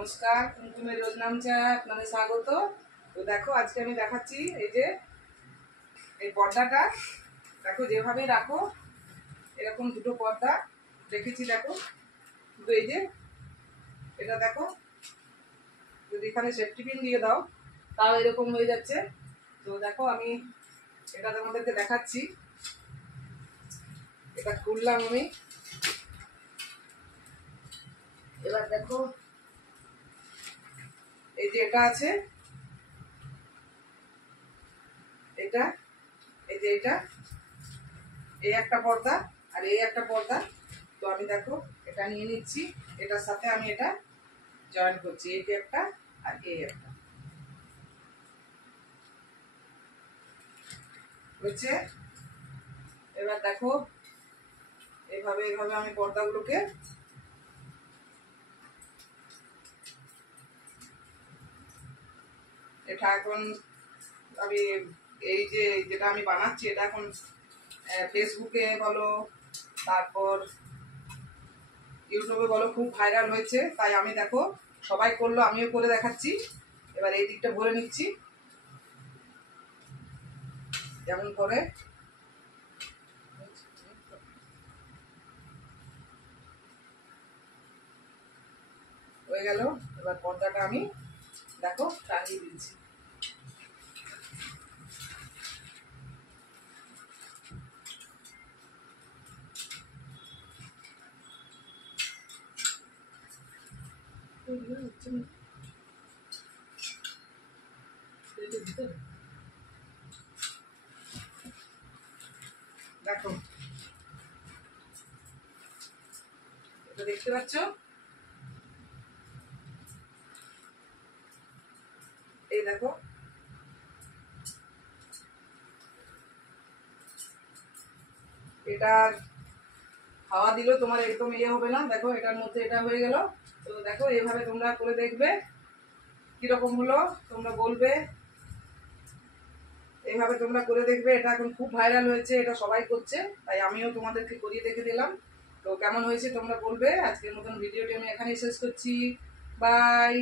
নমস্কার, কুমকুমের রোজ নামচা আপনাদের স্বাগত। তো দেখো আজকে আমি দেখাচ্ছি এই যে এই পর্দাটা দেখো, যেভাবে রাখো এরকম দুটো পর্দা রেখেছি দেখো। কিন্তু এই যে এটা দেখো, যদি এখানে সেফটি পিন দিয়ে দাও তাও এরকম হয়ে যাচ্ছে। তো দেখো আমি এটা তোমাদেরকে দেখাচ্ছি। এটা খুললাম আমি, এবার দেখো এই যে এটা আছে, এটা এই যে এটা এই একটা পর্দা আর এই একটা পর্দা। তো আমি দেখো এটা নিয়ে নিচ্ছি, এটার সাথে আমি এটা জয়েন করছি, এই যে একটা আর এই একটা হচ্ছে। এবার দেখো এইভাবে এইভাবে আমি পর্দাগুলোকে এটা এখন আমি এই যে যেটা আমি বানাচ্ছি এটা এখন ফেসবুকে বলো, তারপর ইউটিউবে বলো, খুব ভাইরাল হয়েছে। তাই আমি দেখো সবাই করলো, আমিও করে দেখাচ্ছি। এবার এই দিকটা ভরে নিচ্ছি যেমন করে হয়ে গেল। এবার পর্দাটা আমি দেখো টানিয়ে দিচ্ছি। দেখো এটা দেখতে পাচ্ছ, এই দেখো এটার হাওয়া দিলেও তোমার একদম ইয়ে হবে না। দেখো এটার মধ্যে এটা হয়ে গেল। তো দেখো এইভাবে তোমরা করে দেখবে কিরকম হলো, তোমরা বলবে। এইভাবে তোমরা করে দেখবে, এটা এখন খুব ভাইরাল হয়েছে, এটা সবাই করছে, তাই আমিও তোমাদেরকে করিয়ে দেখে দিলাম। তো কেমন হয়েছে তোমরা বলবে। আজকের মতন ভিডিওটি আমি এখানেই শেষ করছি। বাই।